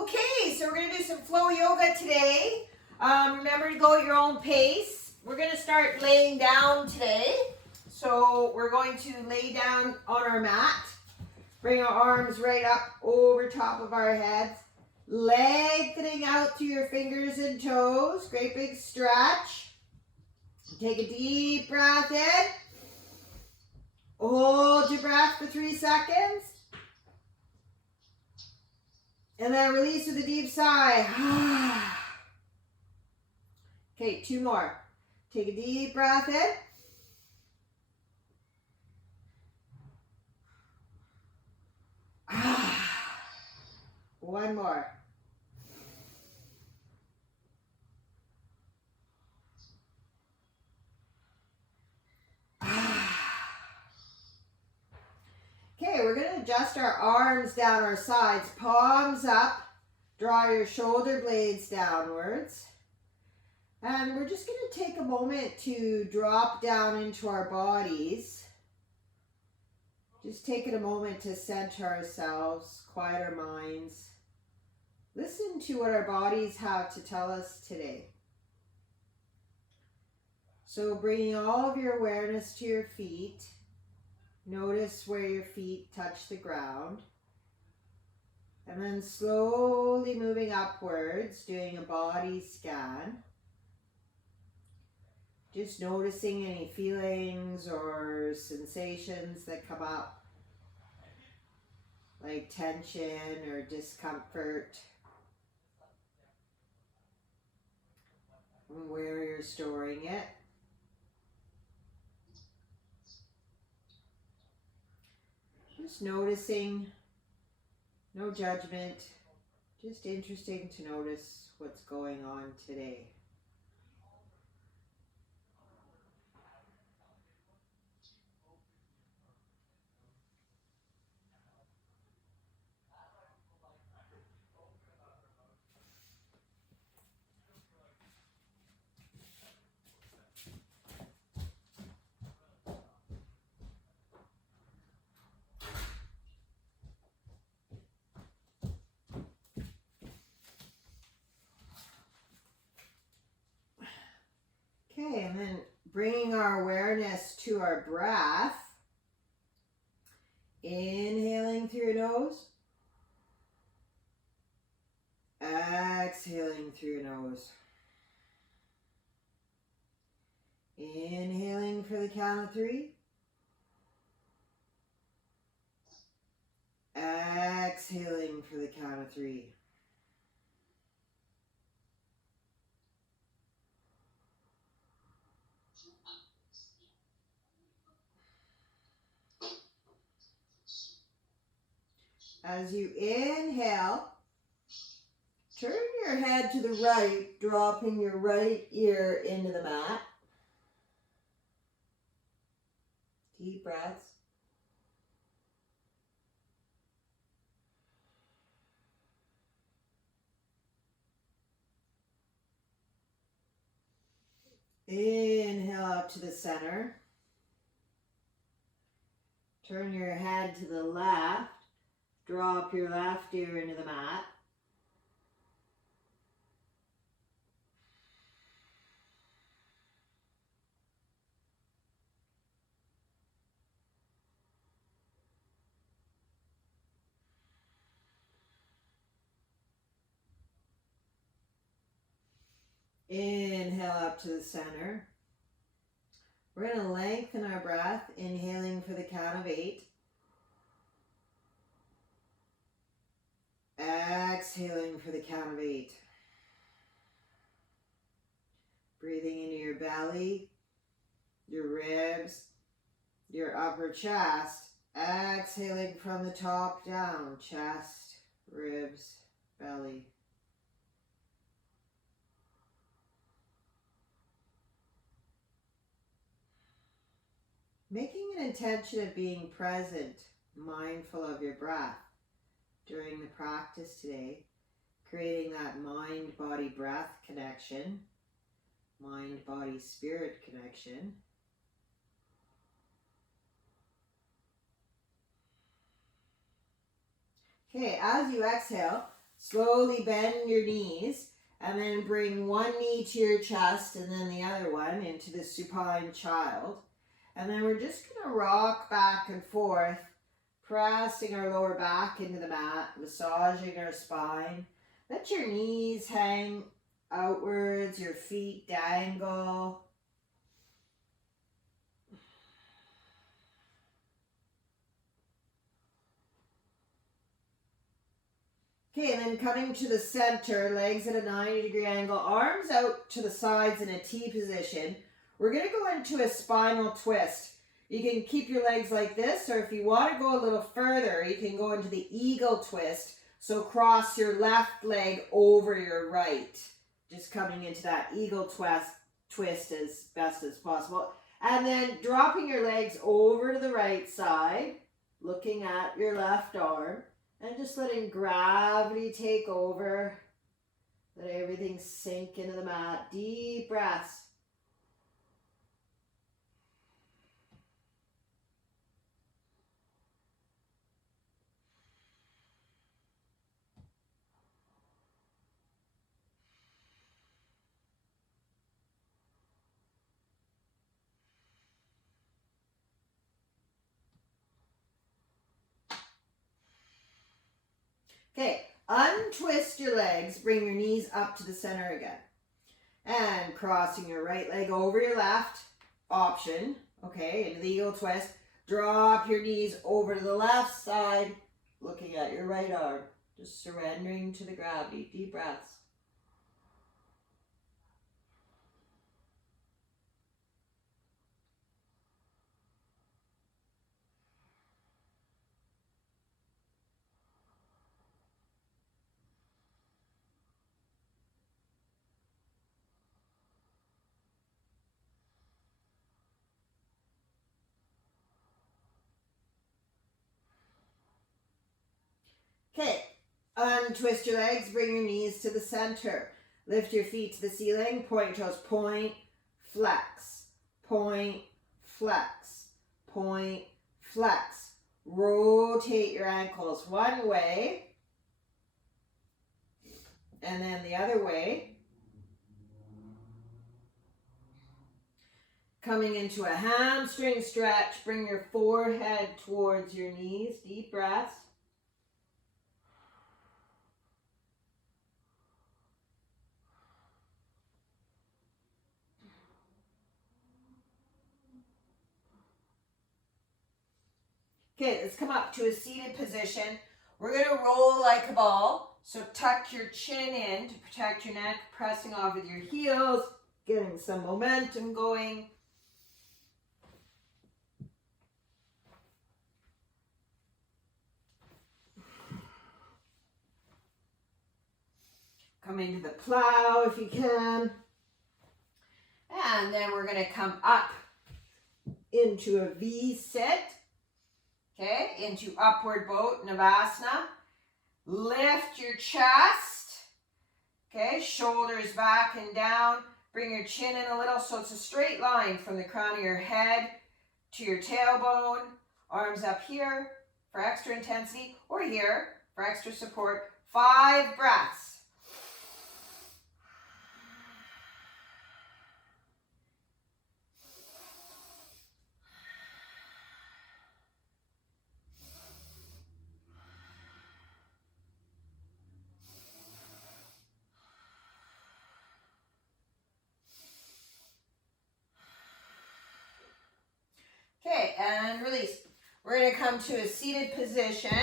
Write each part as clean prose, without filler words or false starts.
Okay, so we're going to do some flow yoga today. Remember to go at your own pace. We're going to start laying down today. So we're going to lay down on our mat. Bring our arms right up over top of our heads. Lengthening out through your fingers and toes. Great big stretch. Take a deep breath in. Hold your breath for 3 seconds. And then release with a deep sigh. Okay, 2 more. Take a deep breath in. One more. Okay, we're going to adjust our arms down our sides, palms up, draw your shoulder blades downwards. And we're just going to take a moment to drop down into our bodies. Just taking a moment to center ourselves, quiet our minds. Listen to what our bodies have to tell us today. So bringing all of your awareness to your feet. Notice where your feet touch the ground. And then slowly moving upwards, doing a body scan. Just noticing any feelings or sensations that come up, like tension or discomfort. And where you're storing it. Just noticing, no judgment, just interesting to notice what's going on today. Okay, and then bringing our awareness to our breath. Inhaling through your nose. Exhaling through your nose. Inhaling for the count of 3. Exhaling for the count of 3. As you inhale, turn your head to the right, dropping your right ear into the mat. Deep breaths. Inhale up to the center. Turn your head to the left. Drop your left ear into the mat. Inhale up to the center. We're going to lengthen our breath, inhaling for the count of 8. Exhaling for the count of 8. Breathing into your belly, your ribs, your upper chest. Exhaling from the top down, chest, ribs, belly. Making an intention of being present, mindful of your breath during the practice today, creating that mind-body-breath connection, mind-body-spirit connection. Okay, as you exhale, Slowly bend your knees and then bring one knee to your chest and then the other one into the supine child. And then we're just going to rock back and forth, pressing our lower back into the mat, massaging our spine. Let your knees hang outwards, your feet dangle. Okay, and then coming to the center, legs at a 90-degree angle, arms out to the sides in a T position. We're going to go into a spinal twist. You can keep your legs like this, or if you want to go a little further, you can go into the eagle twist. So cross your left leg over your right. Just coming into that eagle twist as best as possible. And then dropping your legs over to the right side, looking at your left arm. And just letting gravity take over. Let everything sink into the mat. Deep breaths. Okay, untwist your legs, bring your knees up to the center again. And crossing your right leg over your left, option, okay, into the eagle twist. Drop your knees over to the left side, looking at your right arm. Just surrendering to the gravity, deep breaths. Okay, untwist your legs, bring your knees to the center. Lift your feet to the ceiling, point toes, point, flex, point, flex, point, flex. Rotate your ankles one way, and then the other way. Coming into a hamstring stretch, bring your forehead towards your knees, deep breaths. Okay, let's come up to a seated position. We're going to roll like a ball. So tuck your chin in to protect your neck, pressing off with your heels, getting some momentum going. Come into the plow if you can. And then we're going to come up into a V-sit. Okay, into upward boat, Navasana. Lift your chest. Okay, shoulders back and down. Bring your chin in a little so it's a straight line from the crown of your head to your tailbone. Arms up here for extra intensity, or here for extra support. 5 breaths. Okay, and release. We're going to come to a seated position.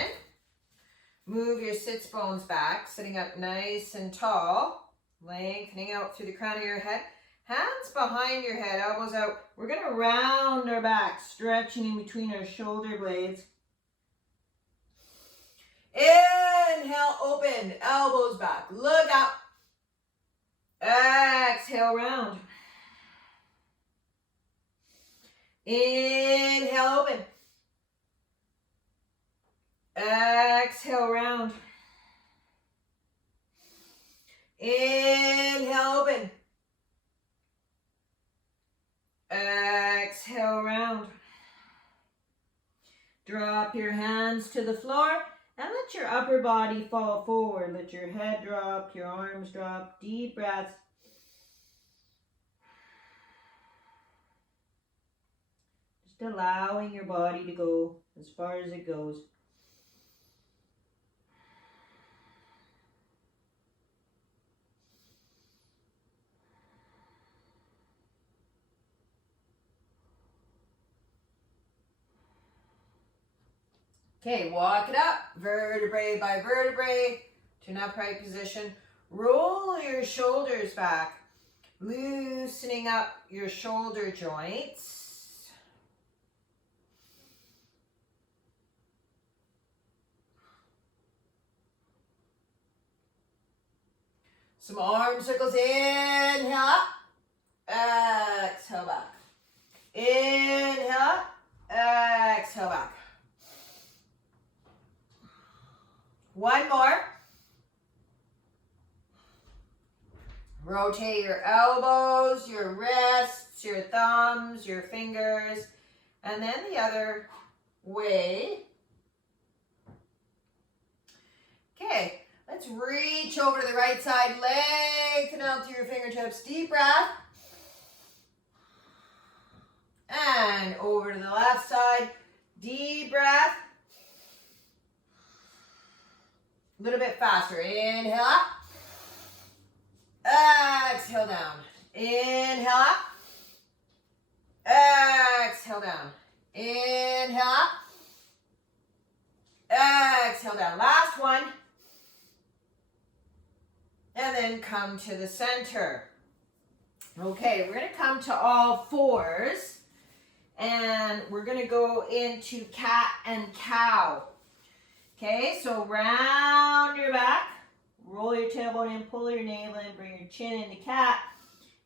Move your sits bones back, sitting up nice and tall, lengthening out through the crown of your head. Hands behind your head, elbows out. We're going to round our back, stretching in between our shoulder blades. Inhale, open, elbows back, look up. Exhale, round. Inhale, open. Exhale, round. Inhale, open. Exhale, round. Drop your hands to the floor And let your upper body fall forward. Let your head drop, your arms drop. Deep breaths. Just allowing your body to go as far as it goes. Okay, walk it up, vertebrae by vertebrae to an upright position. Roll your shoulders back, loosening up your shoulder joints. Some arm circles, inhale up, exhale back. Inhale up, exhale back. One more. Rotate your elbows, your wrists, your thumbs, your fingers, and then the other way. Okay, let's reach over to the right side, lengthen out through your fingertips, deep breath. And over to the left side, deep breath. A little bit faster. Inhale up. Exhale down. Inhale up. Exhale down. Inhale up. Exhale down. Last one. And then come to the center. Okay, we're going to come to all fours. And we're going to go into cat and cow. Okay, so round your back, roll your tailbone in, pull your navel in, bring your chin into cat.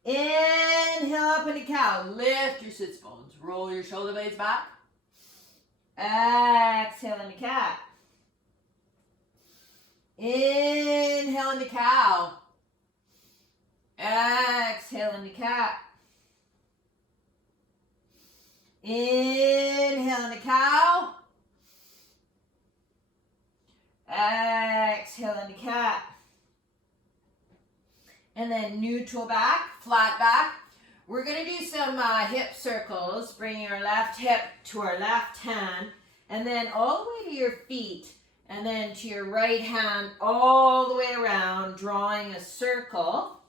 Inhale up into cow, lift your sits bones, roll your shoulder blades back. Exhale into cat. Inhale into cow. Exhale into cat. Inhale into cow. Exhale into cat. And then neutral back, flat back. We're going to do some hip circles, bringing our left hip to our left hand, and then all the way to your feet, and then to your right hand, all the way around, drawing a circle,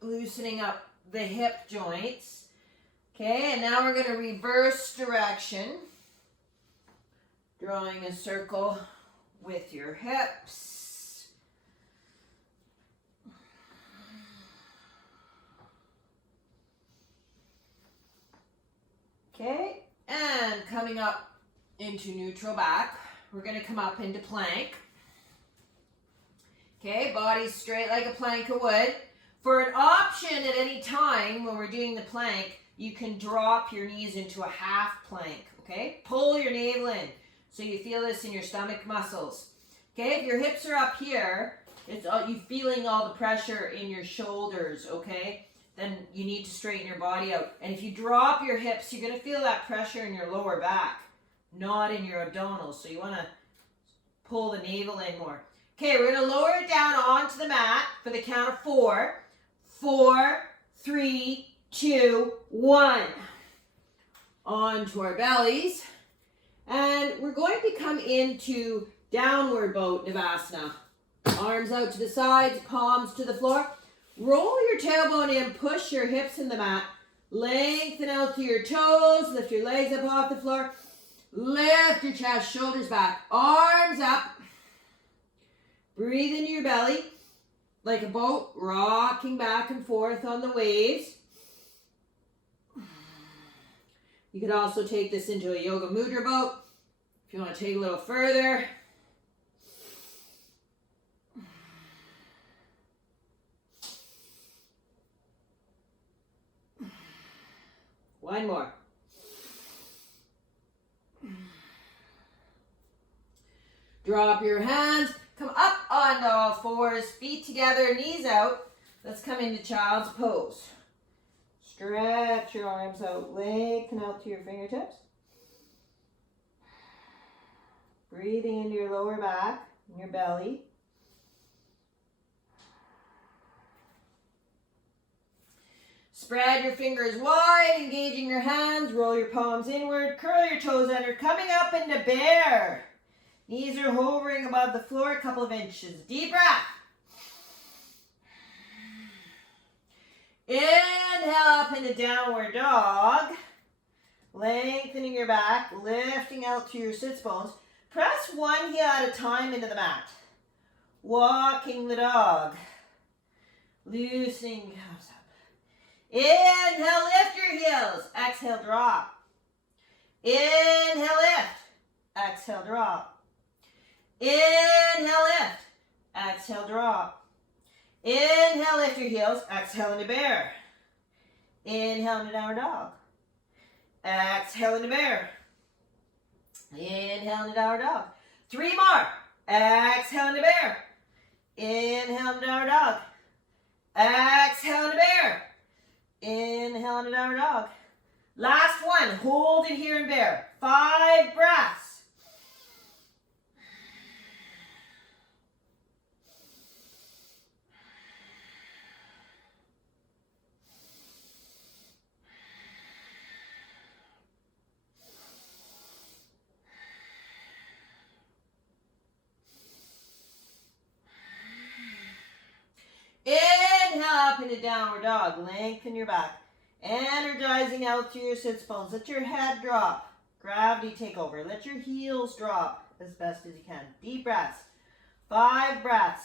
loosening up the hip joints. Okay, and now we're going to reverse direction. Drawing a circle with your hips. Okay, and coming up into neutral back. We're going to come up into plank. Okay, body straight like a plank of wood. For an option at any time when we're doing the plank, you can drop your knees into a half plank. Okay, pull your navel in. So you feel this in your stomach muscles. Okay, if your hips are up here, it's all, you feeling all the pressure in your shoulders, okay? Then you need to straighten your body out. And if you drop your hips, you're going to feel that pressure in your lower back, not in your abdominals. So you want to pull the navel in more. Okay, we're going to lower it down onto the mat for the count of 4. 4, 3, 2, 1. Onto our bellies. And we're going to come into downward boat Navasana. Arms out to the sides, palms to the floor. Roll your tailbone in, push your hips in the mat. Lengthen out through your toes, lift your legs up off the floor. Lift your chest, shoulders back, arms up. Breathe into your belly like a boat, rocking back and forth on the waves. You could also take this into a yoga mudra boat if you want to take a little further. One more. Drop your hands, come up onto all fours, feet together, knees out. Let's come into child's pose. Stretch your arms out, lengthen out to your fingertips. Breathing into your lower back and your belly. Spread your fingers wide, engaging your hands. Roll your palms inward. Curl your toes under. Coming up into bear. Knees are hovering above the floor a couple of inches. Deep breath. Inhale up into downward dog. Lengthening your back, lifting out through your sits bones. Press one heel at a time into the mat. Walking the dog. Loosening calves up. Inhale, lift your heels. Exhale, drop. Inhale, lift. Exhale, drop. Inhale, lift. Exhale, drop. Inhale, lift your heels. Exhale into bear. Inhale into downward dog. Exhale into bear. Inhale into downward dog. 3 more. Exhale into bear. Inhale into downward dog. Exhale into bear. Inhale into downward dog. Last one. Hold it here in bear. 5 breaths. Inhale up into downward dog. Lengthen your back. Energizing out through your sits bones. Let your head drop. Gravity take over. Let your heels drop as best as you can. Deep breaths. 5 breaths.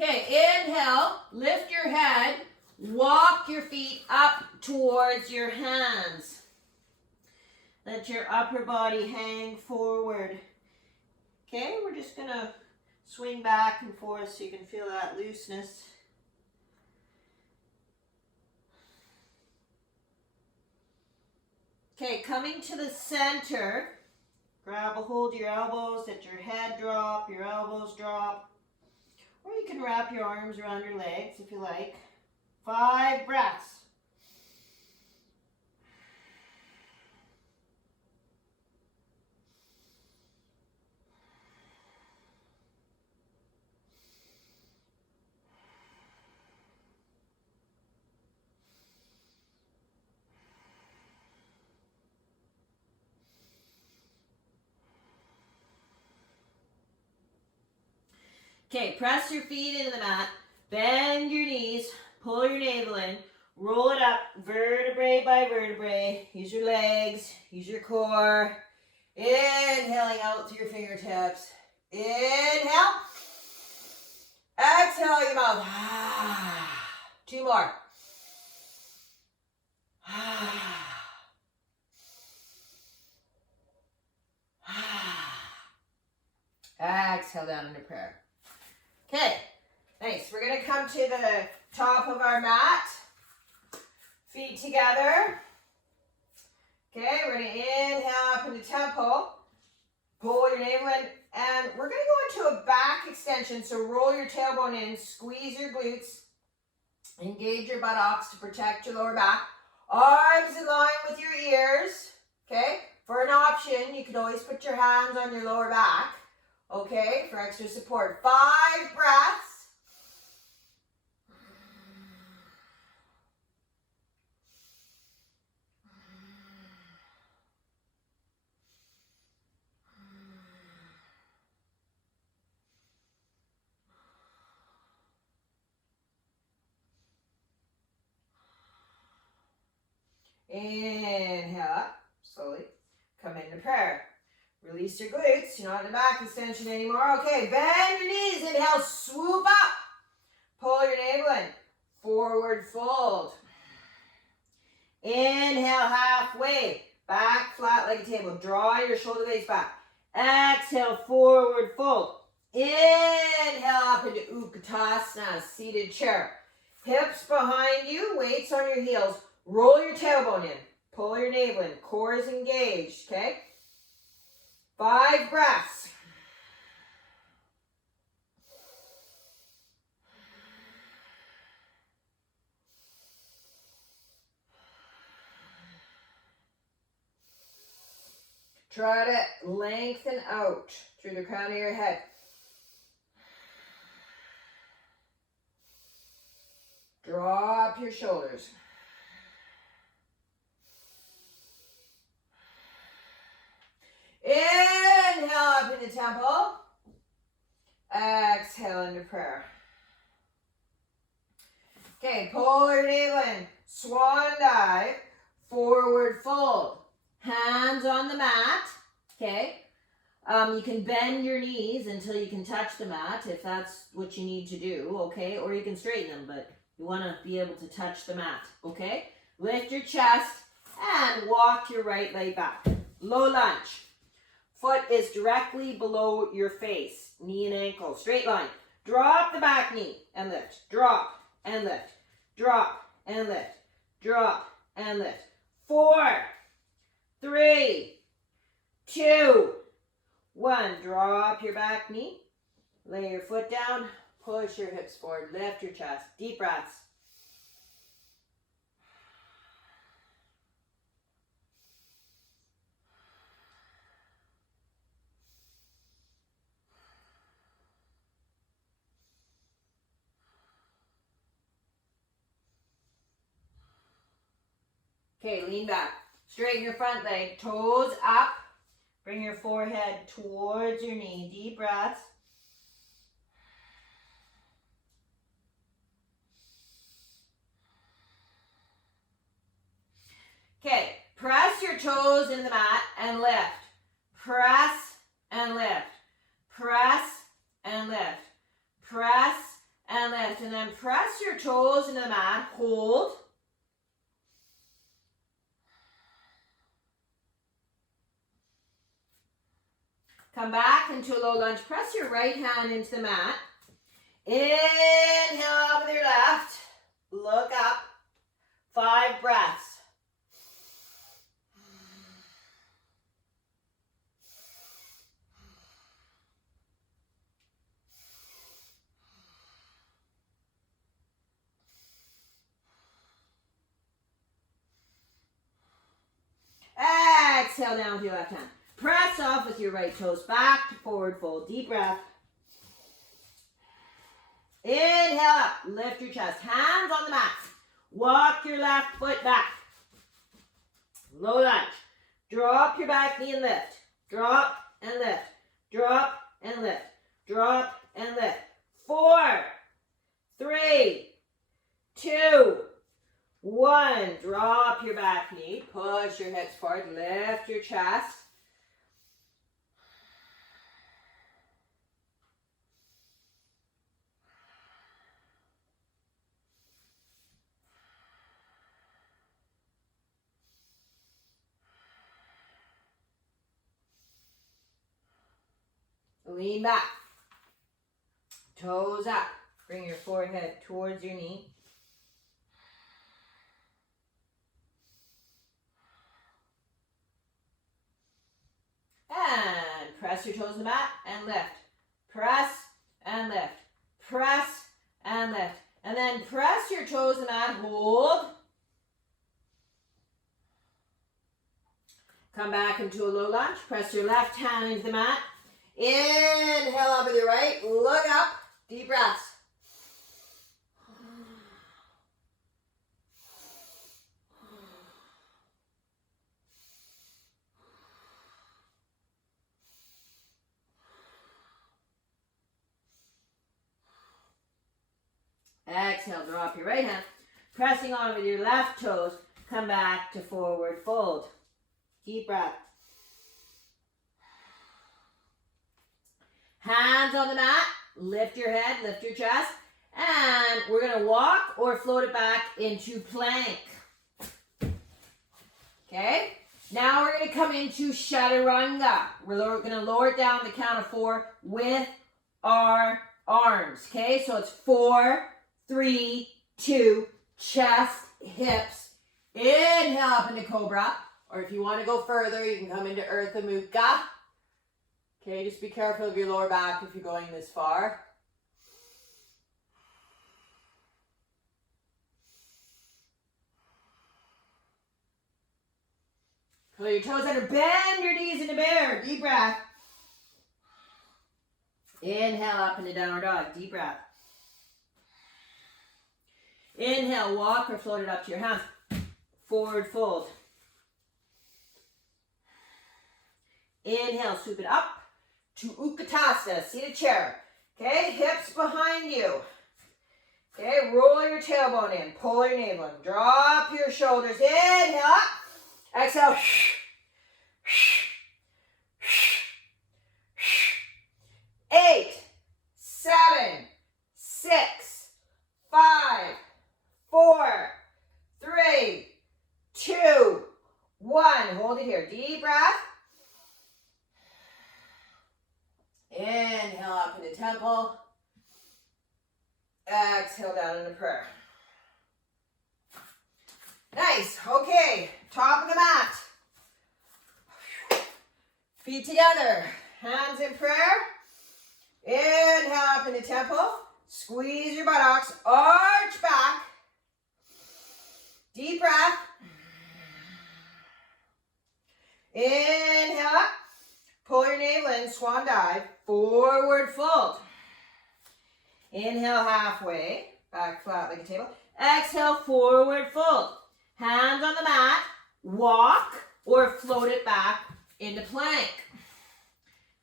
Okay, inhale, lift your head, walk your feet up towards your hands. Let your upper body hang forward. Okay, we're just going to swing back and forth so you can feel that looseness. Okay, coming to the center, grab a hold of your elbows, let your head drop, your elbows drop. Or you can wrap your arms around your legs if you like. 5 breaths. Okay, press your feet into the mat, bend your knees, pull your navel in, roll it up vertebrae by vertebrae. Use your legs, use your core. Inhaling out through your fingertips. Inhale. Exhale your mouth. 2 more. Exhale down into prayer. Okay, nice. We're going to come to the top of our mat. Feet together. Okay, we're going to inhale up into tempo. Pull your navel in. And we're going to go into a back extension. So roll your tailbone in. Squeeze your glutes. Engage your buttocks to protect your lower back. Arms in line with your ears. Okay, for an option, you can always put your hands on your lower back. Okay, for extra support. 5 breaths. Inhale up, slowly. Come into prayer. Release your glutes. You're not in the back extension anymore. Okay, bend your knees. Inhale, swoop up. Pull your navel in. Forward fold. Inhale, halfway. Back flat like a table. Draw your shoulder blades back. Exhale, forward fold. Inhale up into Utkatasana, seated chair. Hips behind you, weights on your heels. Roll your tailbone in. Pull your navel in. Core is engaged, okay? 5 breaths. Try to lengthen out through the crown of your head. Drop your shoulders. Inhale up into temple. Exhale into prayer. Okay, pull your navel in. Swan dive. Forward fold. Hands on the mat. Okay. You can bend your knees until you can touch the mat if that's what you need to do. Okay. Or you can straighten them, but you want to be able to touch the mat. Okay. Lift your chest and walk your right leg back. Low lunge. Foot is directly below your face. Knee and ankle. Straight line. Drop the back knee and lift. Drop and lift. Drop and lift. Drop and lift. 4, 3, 2, 1. Drop your back knee. Lay your foot down. Push your hips forward. Lift your chest. Deep breaths. Okay, lean back. Straighten your front leg. Toes up. Bring your forehead towards your knee. Deep breaths. Okay, press your toes into the mat and lift. Press and lift. Press and lift. Press and lift. And then press your toes into the mat. Hold. Come back into a low lunge. Press your right hand into the mat. Inhale up with your left. Look up. 5 breaths. Exhale down with your left hand. Press off with your right toes back to forward fold. Deep breath. Inhale up. Lift your chest. Hands on the mat. Walk your left foot back. Low lunge. Drop your back knee and lift. Drop and lift. Drop and lift. Drop and lift. 4, 3, 2, 1. Drop your back knee. Push your hips forward. Lift your chest. Lean back. Toes up. Bring your forehead towards your knee. And press your toes in the mat and lift. Press and lift. Press and lift. And then press your toes in the mat. Hold. Come back into a low lunge. Press your left hand into the mat. Inhale up with your right. Look up. Deep breaths. Exhale, drop your right hand. Pressing on with your left toes. Come back to forward fold. Deep breath. Hands on the mat. Lift your head, lift your chest. And we're going to walk or float it back into plank. Okay? Now we're going to come into chaturanga. We're going to lower it down the count of 4 with our arms. Okay? So it's 4, 3, 2, chest, hips. Inhale up into cobra. Or if you want to go further, you can come into Urdhva Mukha. Okay, just be careful of your lower back if you're going this far. Curl your toes under, bend your knees into bear. Deep breath. Inhale up into downward dog. Deep breath. Inhale, walk or float it up to your hands. Forward fold. Inhale, sweep it up to Utkatasana, seated chair. Okay, hips behind you. Okay, roll your tailbone in, pull your navel in, drop your shoulders, inhale up, exhale. 8, 7, 6, 5, 4, 3, 2, 1. Hold it here. Deep breath. Inhale up into temple. Exhale down into prayer. Nice. Okay. Top of the mat. Feet together. Hands in prayer. Inhale up into temple. Squeeze your buttocks. Arch back. Deep breath. Inhale up. Pull your navel in. Swan dive. Forward fold. Inhale halfway. Back flat like a table. Exhale, forward fold. Hands on the mat. Walk or float it back into plank.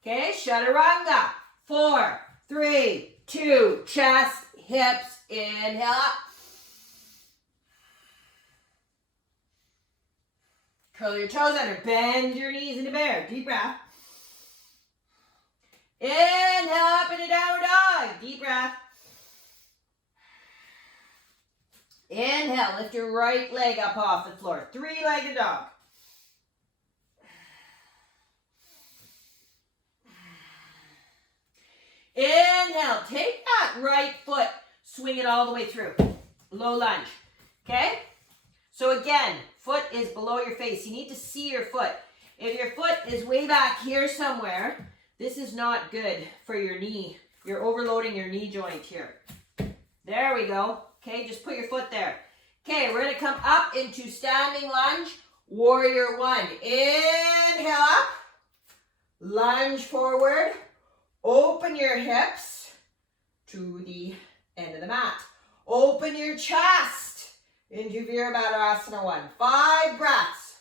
Okay, chaturanga. 4, 3, 2, chest, hips, inhale up. Curl your toes under, bend your knees into bear. Deep breath. Inhale up into downward dog. Deep breath. Inhale, lift your right leg up off the floor. 3-legged dog. Inhale, take that right foot, swing it all the way through. Low lunge, okay? So again, foot is below your face. You need to see your foot. If your foot is way back here somewhere, this is not good for your knee. You're overloading your knee joint here. There we go. Okay, just put your foot there. Okay, we're going to come up into standing lunge, warrior 1. Inhale up, lunge forward. Open your hips to the end of the mat. Open your chest into Virabhadrasana 1. 5 breaths.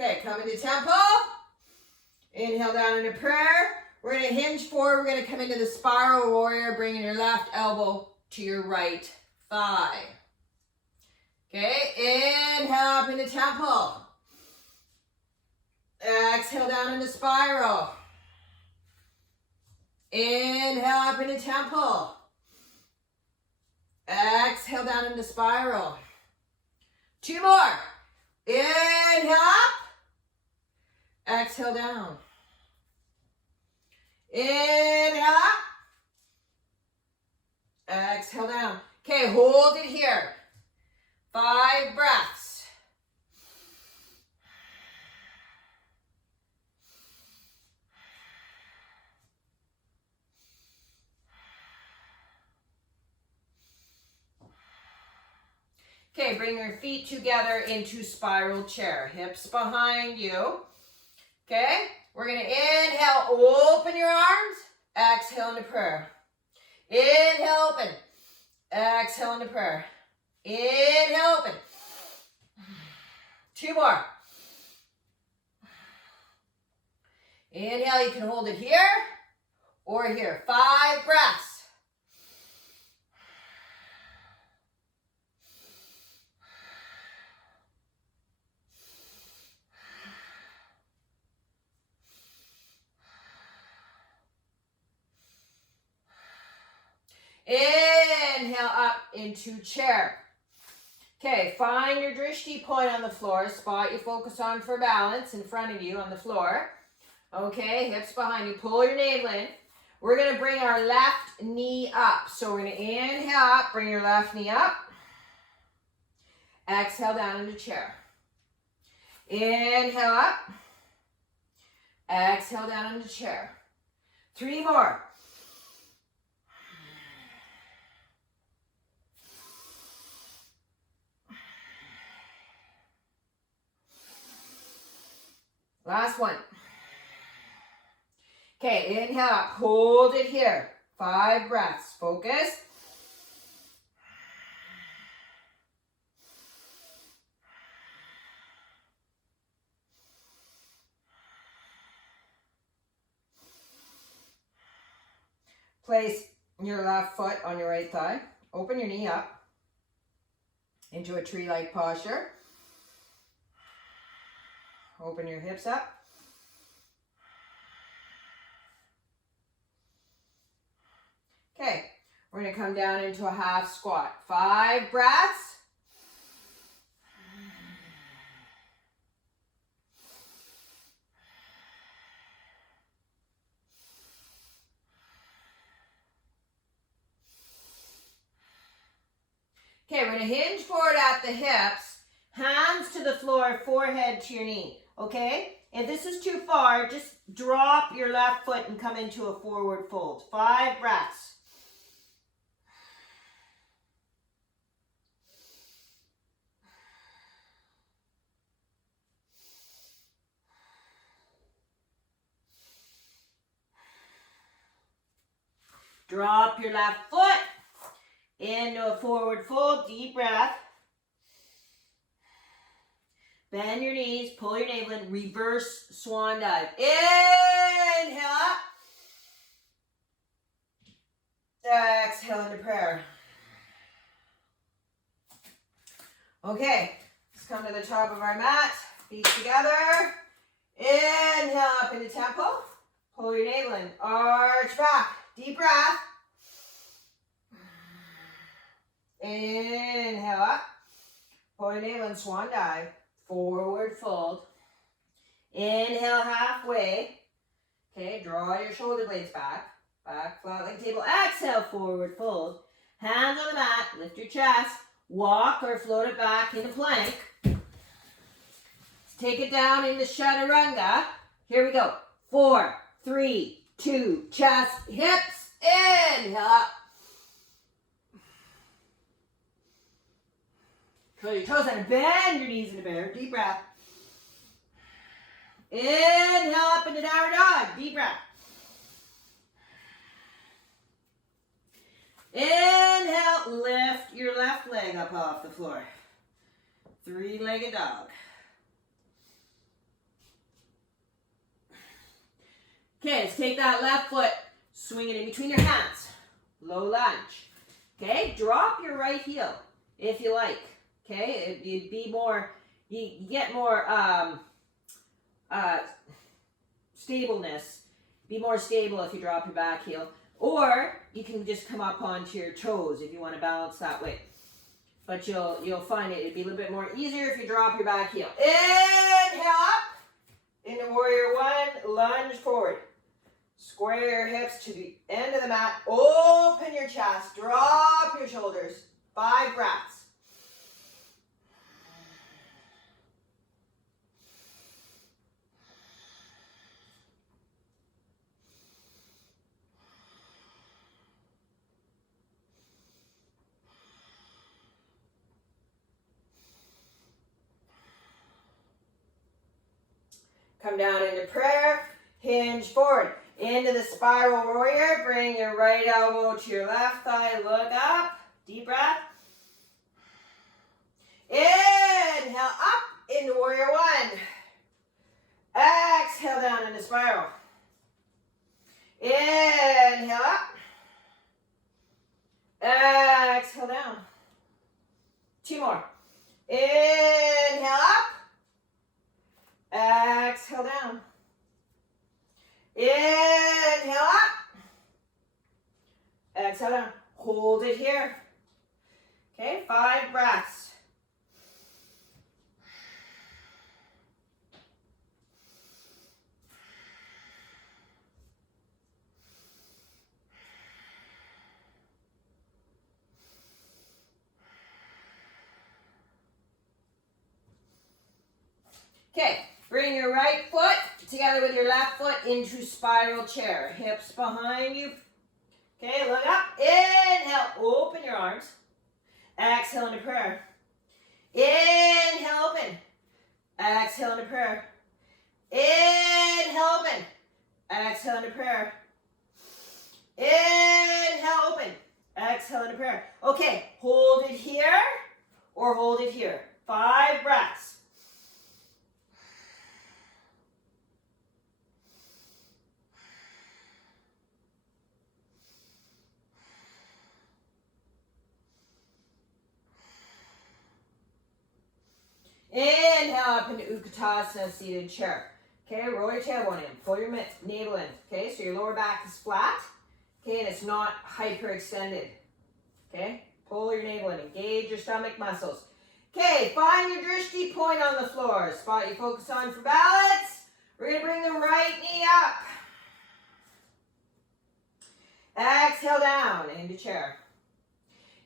Okay, come into temple. Inhale down into prayer. We're going to hinge forward. We're going to come into the spiral warrior, bringing your left elbow to your right thigh. Okay, inhale up into temple. Exhale down into spiral. Inhale up into temple. Exhale down into spiral. 2 more. Inhale up. Exhale down. Inhale up. Exhale down. Okay, hold it here. 5 breaths. Okay, bring your feet together into spiral chair. Hips behind you. Okay, we're going to inhale, open your arms. Exhale into prayer. Inhale, open. Exhale into prayer. Inhale, open. 2 more. Inhale, you can hold it here or here. 5 breaths. Inhale up into chair. Okay, find your drishti point on the floor, spot you focus on for balance in front of you on the floor. Okay, hips behind you, pull your navel in. We're going to bring our left knee up. So we're going to inhale up, bring your left knee up. Exhale down into chair. Inhale up. Exhale down into chair. 3 more. Last one. Okay, inhale up, hold it here. 5 breaths, focus. Place your left foot on your right thigh. Open your knee up into a tree-like posture. Open your hips up. Okay, we're going to come down into a half squat. 5 breaths. Okay, we're going to hinge forward at the hips, hands to the floor, forehead to your knee, okay? If this is too far, just drop your left foot and come into a forward fold. 5 breaths. Drop your left foot into a forward fold, deep breath. Bend your knees, pull your navel in, reverse swan dive. Inhale up. Exhale into prayer. Okay, let's come to the top of our mat, feet together. Inhale up into temple. Pull your navel in, arch back, deep breath. Inhale up. Pull your navel in, swan dive. Forward fold. Inhale halfway. Okay, draw your shoulder blades back. Back flat like a table. Exhale, forward fold. Hands on the mat, lift your chest. Walk or float it back into plank. Let's take it down into chaturanga. Here we go. 4, 3, 2, chest, hips. Inhale up. Curl your toes and bend your knees into bear. Deep breath. Inhale up into downward dog. Deep breath. Inhale, lift your left leg up off the floor. 3-legged dog. Okay, let's take that left foot, swing it in between your hands. Low lunge. Okay, drop your right heel if you like. Okay, you'd be more, you get more stableness. Be more stable if you drop your back heel. Or you can just come up onto your toes if you want to balance that way. But you'll find it'd be a little bit more easier if you drop your back heel. Inhale up into warrior 1, lunge forward. Square your hips to the end of the mat. Open your chest, drop your shoulders. 5 breaths. Come down into prayer, hinge forward. Into the spiral warrior, bring your right elbow to your left thigh, look up, deep breath. Inhale up into warrior 1. Exhale down into spiral. Inhale up. Exhale down. 2 more. Inhale up. Exhale down. Inhale up. Exhale down. Hold Okay, 5 breaths. Okay, bring your right foot together with your left foot into spiral chair. Hips behind you. Okay, look up. Inhale, open your arms. Exhale into prayer. Inhale, open. Exhale into prayer. Inhale, open. Exhale into prayer. Inhale, open. Exhale into prayer. Okay, hold it here or hold it here. 5 breaths. Inhale up into Utkatasana, seated chair. Okay, roll your tailbone in, pull your navel in. Okay, so your lower back is flat. Okay, and it's not hyperextended. Okay, pull your navel in, engage your stomach muscles. Okay, find your drishti point on the floor. Spot you focus on for balance. We're going to bring the right knee up. Exhale down into chair.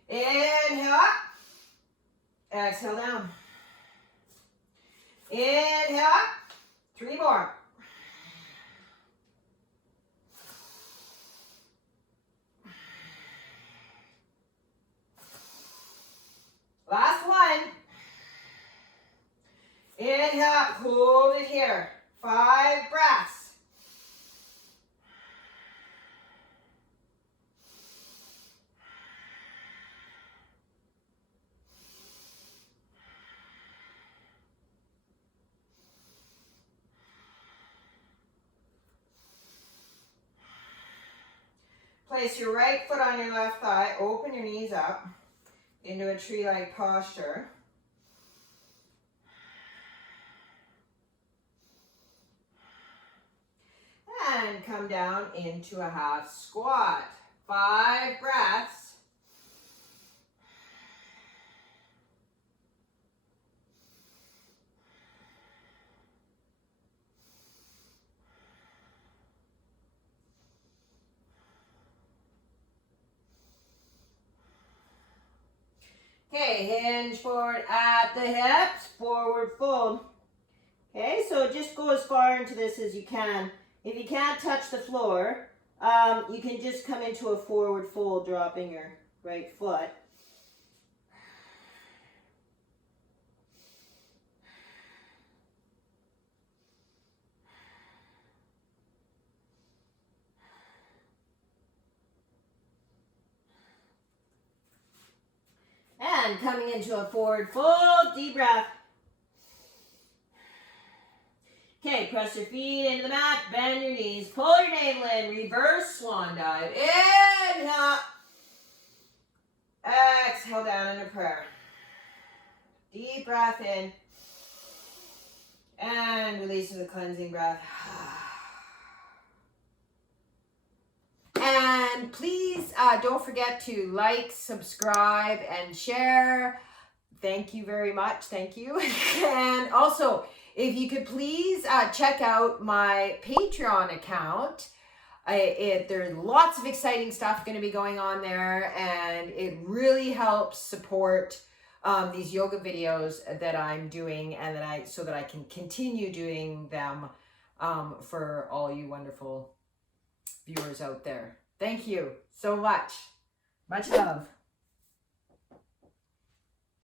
Inhale up. Exhale down. Inhale up. 3 more. Last one. Inhale up, hold it here. 5 breaths. Place your right foot on your left thigh, open your knees up into a tree-like posture. And come down into a half squat. 5 breaths. Okay, hinge forward at the hips, forward fold. Okay, so just go as far into this as you can. If you can't touch the floor, you can just come into a forward fold, dropping your right foot. And coming into a forward fold, deep breath. Okay, press your feet into the mat, bend your knees, pull your navel in, reverse swan dive. Inhale. Exhale down into prayer. Deep breath in. And release with a cleansing breath. And please don't forget to like, subscribe, and share. Thank you very much. Thank you. And also, if you could please check out my Patreon account. There's lots of exciting stuff going to be going on there, and it really helps support these yoga videos that I'm doing, and so that I can continue doing them for all you wonderful viewers out there. Thank you so much. Much love.